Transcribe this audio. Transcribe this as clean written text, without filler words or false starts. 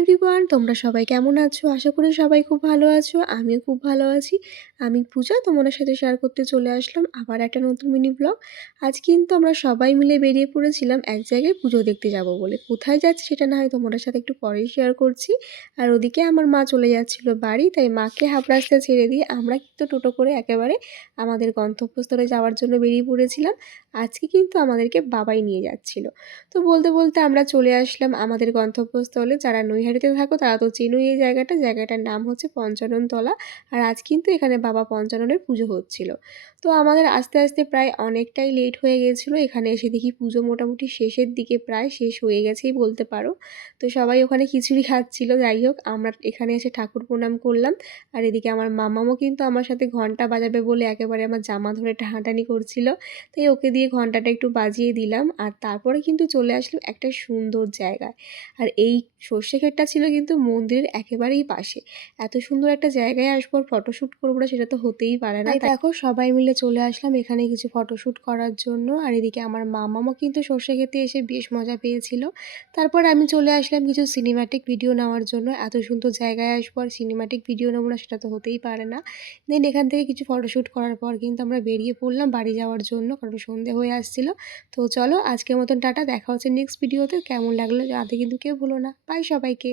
Everyone, তোমরা সবাই কেমন আছো? আশা করি সবাই খুব ভালো আছো। আমিও খুব ভালো আছি। আমি পূজা তোমাদের সাথে শেয়ার করতে চলে আসলাম আবার একটা নতুন মিনি ব্লগ। আজ কিন্তু আমরা সবাই মিলে বেরিয়ে পড়েছিলাম এক জায়গায় পুজো দেখতে যাব বলে। কোথায় যাচ্ছি সেটা না হয় তোমাদের সাথে একটু পরেই শেয়ার করছি। আর ওদিকে আমার মা চলে যাচ্ছিল বাড়ি, তাই মাকে হাফ রাস্তায় ছেড়ে দিয়ে আমরা কিন্তু টোটো করে একেবারে আমাদের গন্তব্যস্থলে যাওয়ার জন্য বেরিয়ে পড়েছিলাম। আজকে কিন্তু আমাদেরকে বাবাই নিয়ে যাচ্ছিল। তো বলতে বলতে আমরা চলে আসলাম আমাদের গন্তব্যস্থলে। যারা নৈহাটিতে থাকো তারা তো চেনোই এই জায়গাটার নাম হচ্ছে পঞ্চানন তলা। আর আজ কিন্তু এখানে বাবা পঞ্চাননের পুজো হচ্ছিল। তো আমাদের আস্তে আস্তে প্রায় অনেকটাই লেট হয়ে গেছিলো। এখানে এসে দেখি পুজো মোটামুটি শেষের দিকে, প্রায় শেষ হয়ে গেছেই বলতে পারো। তো সবাই ওখানে খিচুড়ি খাচ্ছিল। যাই হোক, আমরা এখানে এসে ঠাকুর প্রণাম করলাম। আর এদিকে আমার মামামও কিন্তু আমার সাথে ঘন্টা বাজাবে বলে একেবারে আমার জামা ধরে টানাটানি করছিল। তাই ওকে দিয়ে ঘন্টাটা একটু বাজিয়ে দিলাম। আর তারপরে কিন্তু চলে আসলাম একটা সুন্দর জায়গায়। আর এই সর্ষে ক্ষেতটা ছিল কিন্তু মন্দিরের একেবারেই পাশে। এত সুন্দর একটা জায়গায় আসবো আর ফটোশ্যুট করবো না, সেটা তো হতেই পারে না। তাই দেখো সবাই মিলে চলে আসলাম এখানে কিছু ফটোশ্যুট করার জন্য। আর এদিকে আমার মামামও কিন্তু সর্ষে ক্ষেতে এসে বেশ মজা পেয়েছিল। তারপর আমি চলে আসলাম কিছু সিনেম্যাটিক ভিডিও নেওয়ার জন্য। এত সুন্দর জায়গায় আসবো আর সিনেম্যাটিক ভিডিও নেবো না, সেটা তো হতেই পারে না। দেন এখান থেকে কিছু ফটোশ্যুট করার পর কিন্তু আমরা বেরিয়ে পড়লাম বাড়ি যাওয়ার জন্য, কারণ সন্ধে হয়ে আসছিল। তো চলো আজকের মতন টাটা, দেখা হচ্ছে নেক্সট ভিডিওতে। কেমন লাগলো জানাতে কিন্তু কেউ ভুলো না। বাই সবাইকে।